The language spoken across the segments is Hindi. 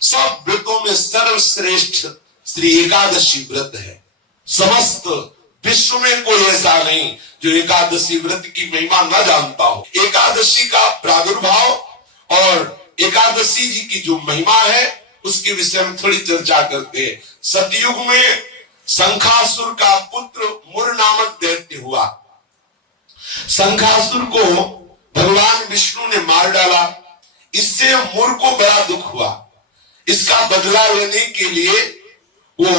सब व्रतों में सर्वश्रेष्ठ श्री एकादशी व्रत है। समस्त विश्व में कोई ऐसा नहीं जो एकादशी व्रत की महिमा न जानता हो। एकादशी का प्रादुर्भाव और एकादशी जी की जो महिमा है उसके विषय में थोड़ी चर्चा करते हैं। सतयुग में शंखासुर का पुत्र मुर नामक दैत्य हुआ। शंखासुर को भगवान विष्णु ने मार डाला। इससे मुर को बड़ा दुख हुआ। इसका बदला लेने के लिए वो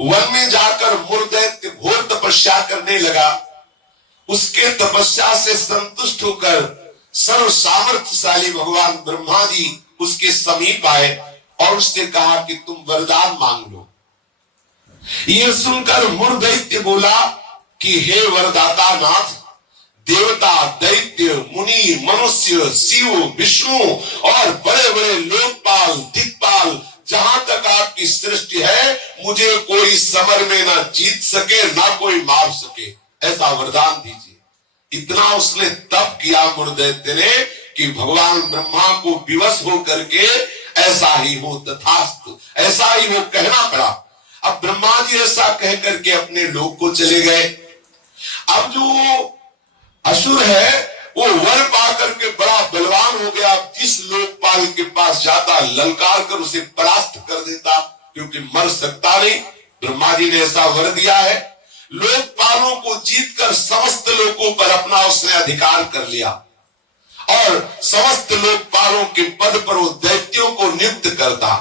वन में जाकर मुर दैत्य घोर तपस्या करने लगा। उसके तपस्या से संतुष्ट होकर सर्व सामर्थ्यशाली भगवान ब्रह्मा जी उसके समीप आए और उससे कहा कि तुम वरदान मांग लो। यह सुनकर मुर दैत्य बोला कि हे वरदाता नाथ, देवता, दैत्य, मुनि, मनुष्य, शिव, विष्णु और बड़े बड़े लोकपाल, दिक्पाल, जहां तक आपकी सृष्टि है, मुझे कोई समर में ना जीत सके ना कोई मार सके, ऐसा वरदान दीजिए। इतना उसने तप किया मुर दैत्य ने कि भगवान ब्रह्मा को विवश होकर के ऐसा ही हो तथास्तु, ऐसा ही हो कहना पड़ा। अब ब्रह्मा जी ऐसा कह करके अपने लोक को चले गए। अब जो असुर है वो वर पा करके बड़ा बलवान हो गया। जिस लोकपाल के पास जाता ललकार कर उसे परास्त कर देता, क्योंकि मर सकता नहीं। ब्रह्मा जी ने ऐसा वर दिया है। लोकपालों को जीतकर समस्त लोकों पर अपना उसने अधिकार कर लिया और समस्त लोकपालों के पद पर वो दैत्यों को नियुक्त करता।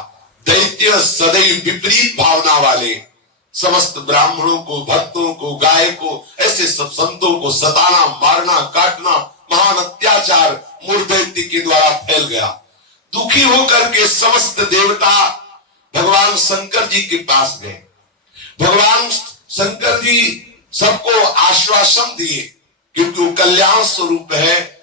दैत्य सदैव विपरीत भावना वाले समस्त ब्राह्मणों को, भक्तों को, गाय को, ऐसे सब संतों को सताना, मारना, काटना, महान अत्याचार मुर दैत्य के द्वारा फैल गया। दुखी होकर के समस्त देवता भगवान शंकर जी के पास गए। भगवान शंकर जी सबको आश्वासन दिए, क्योंकि वो कल्याण स्वरूप है।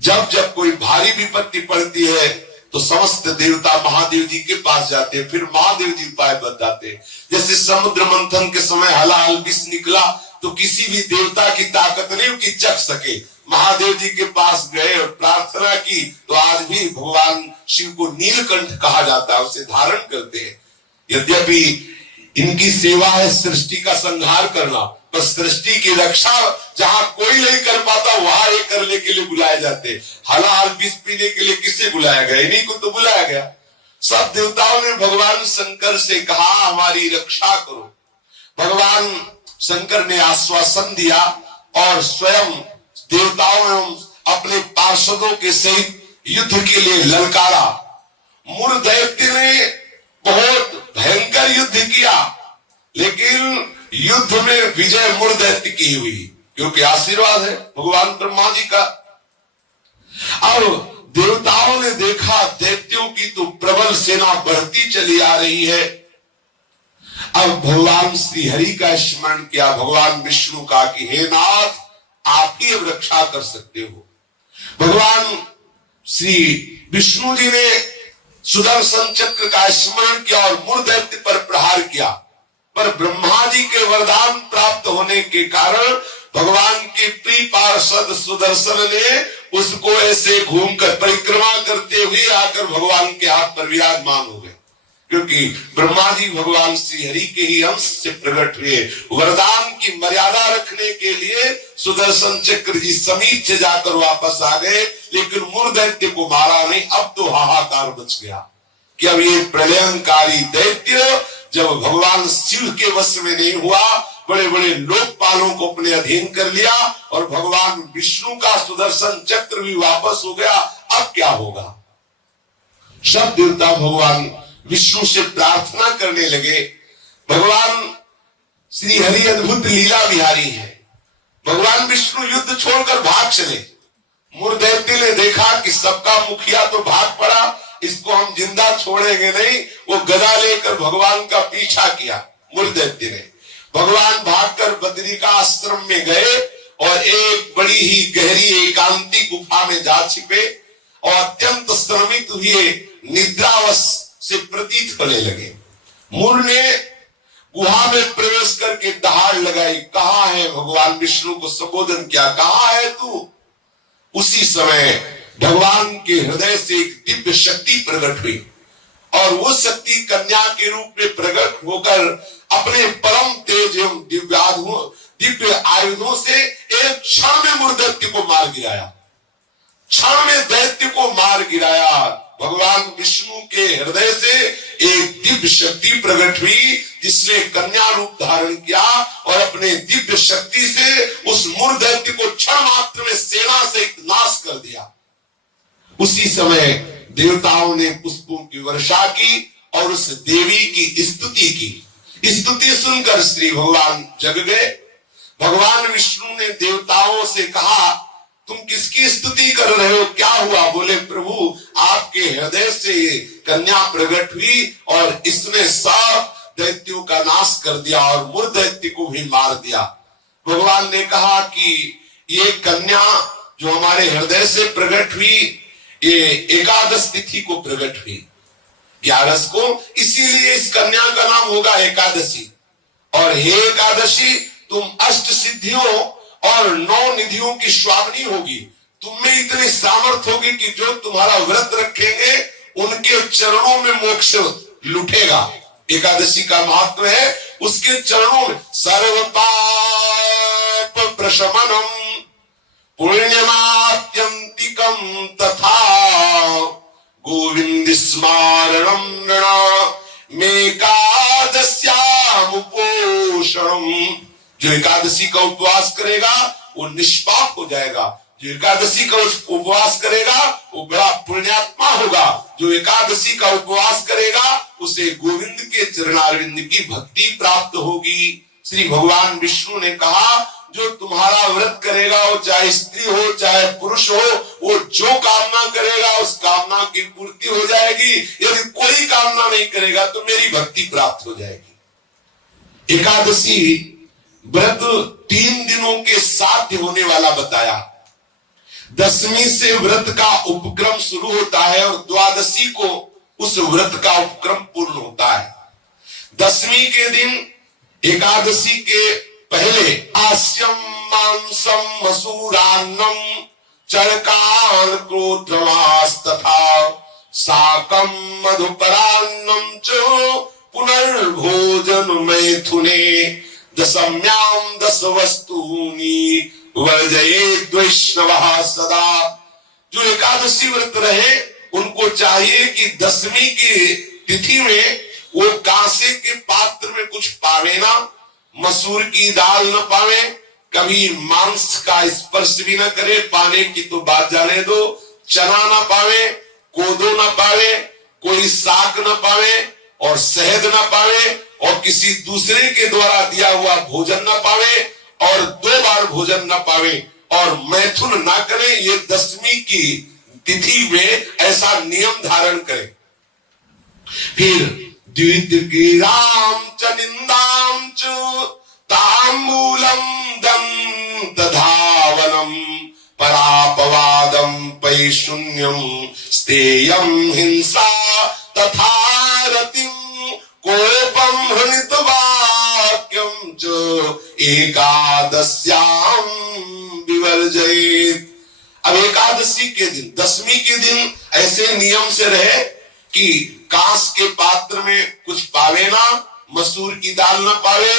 जब जब कोई भारी विपत्ति पड़ती है तो समस्त देवता महादेव जी के पास जाते हैं, फिर महादेव जी उपाय बताते हैं। जैसे समुद्र मंथन के समय हलाहल विष निकला तो किसी भी देवता की ताकत नहीं कि चख सके। महादेव जी के पास गए और प्रार्थना की तो आज भी भगवान शिव को नीलकंठ कहा जाता है, उसे धारण करते हैं। यद्यपि इनकी सेवा है सृष्टि का संहार करना, पर सृष्टि की रक्षा जहां कोई नहीं कर पाता वहां ये करने के लिए बुलाए जाते। हलाहल विष पीने के लिए किसे बुलाया गया? इन्हीं को तो बुलाया गया। सब देवताओं ने भगवान शंकर से कहा हमारी रक्षा करो। भगवान शंकर ने आश्वासन दिया और स्वयं देवताओं एवं अपने पार्षदों के सहित युद्ध के लिए ललकारा। मुर दैत्य ने बहुत भयंकर युद्ध किया, लेकिन युद्ध में विजय मुर दैत्य की हुई, क्योंकि आशीर्वाद है भगवान ब्रह्मा जी का। अब देवताओं ने देखा दैत्यों की तो प्रबल सेना बढ़ती चली आ रही है। अब भगवान श्री हरि का स्मरण किया, भगवान विष्णु का कि हे नाथ, आप ही अब रक्षा कर सकते हो। भगवान श्री विष्णु जी ने सुदर्शन चक्र का स्मरण किया और मुर दैत्य पर प्रहार किया, पर ब्रह्मा जी के वरदान प्राप्त होने के कारण भगवान के प्रिय पार्षद सुदर्शन ने उसको ऐसे घूमकर परिक्रमा करते हुए आकर भगवान के हाथ पर विराजमान हो गए, क्योंकि ब्रह्मा जी भगवान श्री हरि के ही अंश से प्रकट हुए। वरदान की मर्यादा रखने के लिए सुदर्शन चक्र जी समीप से जाकर वापस आ गए, लेकिन मुर दैत्य को मारा नहीं। अब तो हाहाकार मच गया कि अब ये प्रलयंकारी दैत्य जब भगवान शिव के वश में नहीं हुआ, बड़े बड़े लोकपालों को अपने अधीन कर लिया और भगवान विष्णु का सुदर्शन चक्र भी वापस हो गया, अब क्या होगा? सब देवता भगवान विष्णु से प्रार्थना करने लगे। भगवान श्री हरि अद्भुत लीला विहारी है। भगवान विष्णु युद्ध छोड़कर भाग चले। मुर दैत्य ने देखा कि सबका मुखिया तो भाग पड़ा, इसको हम जिंदा छोड़ेंगे नहीं। वो गदा लेकर भगवान का पीछा किया। मुर दैत्य ने भगवान भागकर बद्री का आश्रम में गए और एक बड़ी ही गहरी एकांती गुफा में जा छिपे और अत्यंत श्रमित हुए निद्रावश से प्रतीत होने लगे। मुर ने गुहा में प्रवेश करके दहाड़ लगाई, कहाँ है? भगवान विष्णु को संबोधन किया, कहाँ है तू? उसी समय भगवान के हृदय से एक दिव्य शक्ति प्रकट हुई और और वो शक्ति कन्या के रूप में प्रकट होकर अपने परम तेज एवं दिव्य आयुधों से एक क्षण में मूर्धत्य को मार गिराया, क्षण में दैत्य को मार गिराया। भगवान विष्णु के हृदय से एक दिव्य शक्ति प्रकट हुई जिसने कन्या रूप धारण किया और अपने दिव्य शक्ति से उस मूर्धत्य को क्षण मात्र में सेना से नाश कर दिया। उसी समय देवताओं ने पुष्पों की वर्षा की और उस देवी की स्तुति की। स्तुति सुनकर श्री भगवान जग गए। भगवान विष्णु ने देवताओं से कहा, तुम किसकी स्तुति कर रहे हो, क्या हुआ? बोले, प्रभु आपके हृदय से कन्या प्रकट हुई और इसने सब दैत्यों का नाश कर दिया और मूर्धत्य को भी मार दिया। भगवान ने कहा कि ये कन्या जो हमारे हृदय से प्रकट हुई, ये एकादश तिथि को प्रकट हुई, 11 को, इसीलिए इस कन्या का नाम होगा एकादशी। और हे एकादशी, तुम अष्ट सिद्धियों और 9 निधियों की स्वामिनी होगी। तुम में इतनी सामर्थ होगी कि जो तुम्हारा व्रत रखेंगे उनके चरणों में मोक्ष लुटेगा। एकादशी का महत्व है उसके चरणों में सर्व पाप प्रशमनम पुण्यमात्यंतिकम तथा गोविंद स्मारणम मेकादस्यामुपोषणम। जो एकादशी का उपवास करेगा वो निष्पाप हो जाएगा। जो एकादशी का उपवास करेगा वो बड़ा पुण्यात्मा होगा। जो एकादशी का उपवास करेगा उसे गोविंद के चरणारविंद की भक्ति प्राप्त होगी। श्री भगवान विष्णु ने कहा, जो तुम्हारा व्रत करेगा वो चाहे स्त्री हो चाहे पुरुष हो, वो जो कामना करेगा उस कामना की पूर्ति हो जाएगी। यदि कोई कामना नहीं करेगा तो मेरी भक्ति प्राप्त हो जाएगी। एकादशी व्रत 3 दिनों के साध्य होने वाला बताया। 10वीं से व्रत का उपक्रम शुरू होता है और द्वादशी को उस व्रत का उपक्रम पूर्ण होता है। 10वीं के दिन एकादशी के पहले आस्यम मांसम मसूरान्नम चरकान क्रोधमास तथा साकम मधुपरान्नम च पुनर्भोजन मैथुने दशम्याम 10 वस्तूनि वर्जयेत् वैष्णवः सदा। जो एकादशी व्रत रहे उनको चाहिए कि 10वीं की तिथि में वो कांसे के पात्र में कुछ पावे ना, मसूर की दाल न पावे, कभी मांस का स्पर्श भी न करे, पाने की तो बात जाने दो, चना न पावे, कोदो न पावे, कोई साग न पावे और शहद न पावे और किसी दूसरे के द्वारा दिया हुआ भोजन न पावे और 2 बार भोजन न पावे और मैथुन न करे। ये 10वीं की तिथि में ऐसा नियम धारण करे। फिर द्वितीयां च निंदां च तांबूलम दंत धावनम परापवादम पैशून्यम स्तेयम हिंसा तथा रतिम कोपम हृणित वाक्यम च एकादश्याम विवर्जयेत्। अब एकादशी के दिन 10वीं के दिन ऐसे नियम से रहे कि कांस के पात्र में कुछ पावे ना, मसूर की दाल न पावे,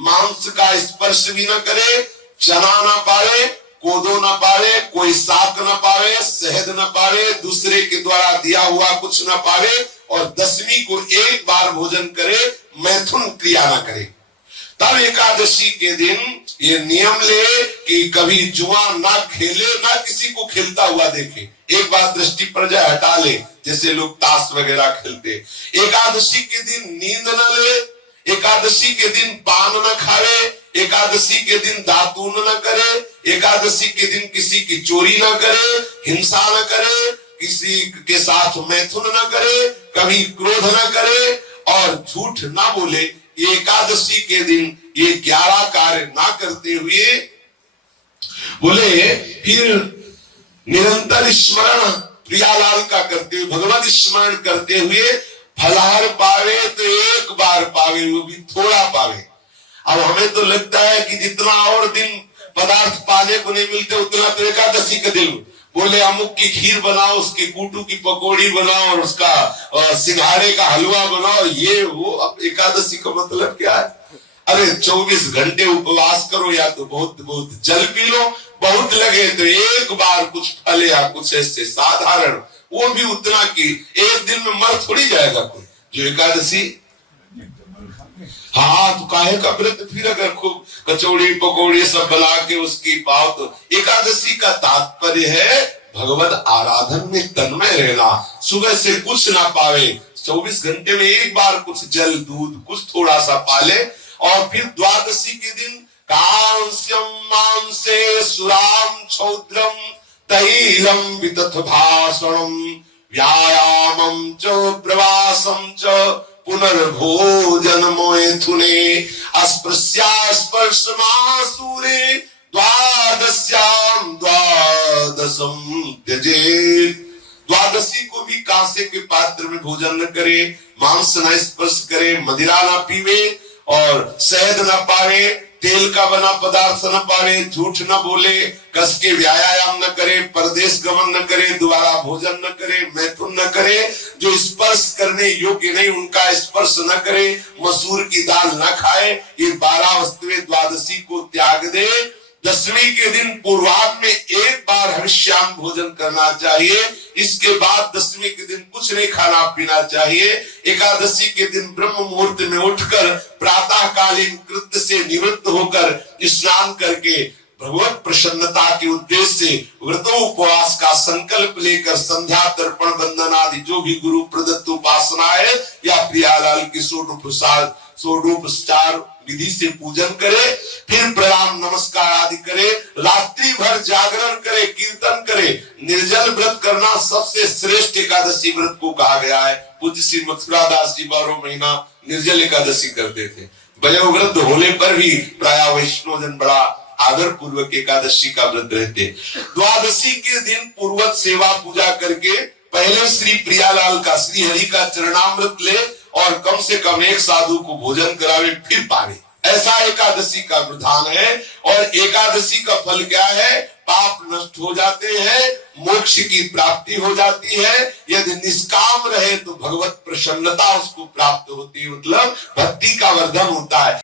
मांस का स्पर्श भी न करे, चना न पावे, कोदो न पावे, कोई साग न पावे, शहद न पावे, दूसरे के द्वारा दिया हुआ कुछ न पावे और 10वीं को 1 बार भोजन करे, मैथुन क्रिया न करे। तब एकादशी के दिन ये नियम ले कि कभी जुआ ना खेले, ना किसी को खेलता हुआ देखे। एक बार दृष्टि पर जाए हटा ले, जैसे लोग ताश वगैरह खेलते। एकादशी के दिन नींद न ले, एकादशी के दिन पान न खावे, एकादशी के दिन दातून न करे, एकादशी के दिन किसी की चोरी न करे, हिंसा न करे, किसी के साथ मैथुन न करे, कभी क्रोध न करे और झूठ ना बोले। एकादशी के दिन ये 11 कार्य ना करते हुए बोले, फिर निरंतर स्मरण प्रियालाल का करते हुए, भगवत स्मरण करते हुए फलाहार पावे तो 1 बार पावे, वो भी थोड़ा पावे। अब हमें तो लगता है कि जितना और दिन पदार्थ पाने को नहीं मिलते उतना तो एकादशी का दिन, बोले अमुक की खीर बनाओ, उसकी कूटू की पकौड़ी बनाओ और उसका सिंघाड़े का हलवा बनाओ, ये वो। अब एकादशी का मतलब क्या है? अरे 24 घंटे उपवास करो, या तो बहुत बहुत जल पी लो, बहुत लगे तो एक बार कुछ फल या कुछ ऐसे साधारण, वो भी उतना कि एक दिन में मर थोड़ी जाएगा कोई जो एकादशी। हाँ, तो काहे का व्रत फिर अगर खूब कचौड़ी पकौड़ी सब बना के उसकी पाओ तो। एकादशी का तात्पर्य है भगवत आराधन में तन्मय रहना। सुबह से कुछ ना पावे, 24 घंटे में एक बार कुछ जल दूध कुछ थोड़ा सा पाले, और फिर द्वादशी के दिन कांस्यम मांसे सुराम छौद्रम तैलम वितथ भाषणम व्यायामम च प्रवासम च पुनर्भोजन मैथुने अस्पृश्यास्पर्शमासूरे द्वादश्याम द्वादशम त्यजेत्। द्वादशी को भी कांसे के पात्र में भोजन न करे, मांस न स्पर्श करे, मदिरा न पीवे और शहद न पावे, तेल का बना पदार्थ न पावे, झूठ न बोले, कस के व्यायाम न करे, परदेश गमन न करे, दोबारा भोजन न करे, मैथुन न करे, जो स्पर्श करने योग्य नहीं उनका स्पर्श न करे, मसूर की दाल न खाए। ये 12 वस्तुएं द्वादशी को त्याग दे। दशमी के दिन पूर्वाह्न में एक बार हविष्यान्न भोजन करना चाहिए। इसके बाद दशमी के दिन कुछ नहीं खाना पीना चाहिए। एकादशी के दिन ब्रह्म मुहूर्त में उठकर प्रातःकालीन कृत्य से निवृत्त होकर स्नान करके भगवत प्रसन्नता के उद्देश्य से व्रतोपवास का संकल्प लेकर संध्या तर्पण वंदन आदि जो भी गुरु प्रदत्त उपासना है या प्रियालाल की षोडोपचार विधि से पूजन करे, फिर प्रणाम नमस्कार आदि करे, रात्रि भर जागरण करे, कीर्तन करे। निर्जल व्रत करना सबसे श्रेष्ठ एकादशी व्रत को कहा गया है। पूज्य श्री मथुरा दास जी 12 महीना निर्जल एकादशी करते थे। वयोवृद्ध होने पर भी प्राय वैष्णव जन बड़ा आदर पूर्वक एकादशी का व्रत रहते। द्वादशी के दिन पूर्वत सेवा पूजा करके पहले श्री प्रियालाल का श्री हरि का चरणामृत ले और कम से कम एक साधु को भोजन करावे फिर पावे। ऐसा एकादशी का विधान है। और एकादशी का फल क्या है? पाप नष्ट हो जाते हैं, मोक्ष की प्राप्ति हो जाती है। यदि निष्काम रहे तो भगवत प्रसन्नता उसको प्राप्त होती है, मतलब भक्ति का वर्धन होता है।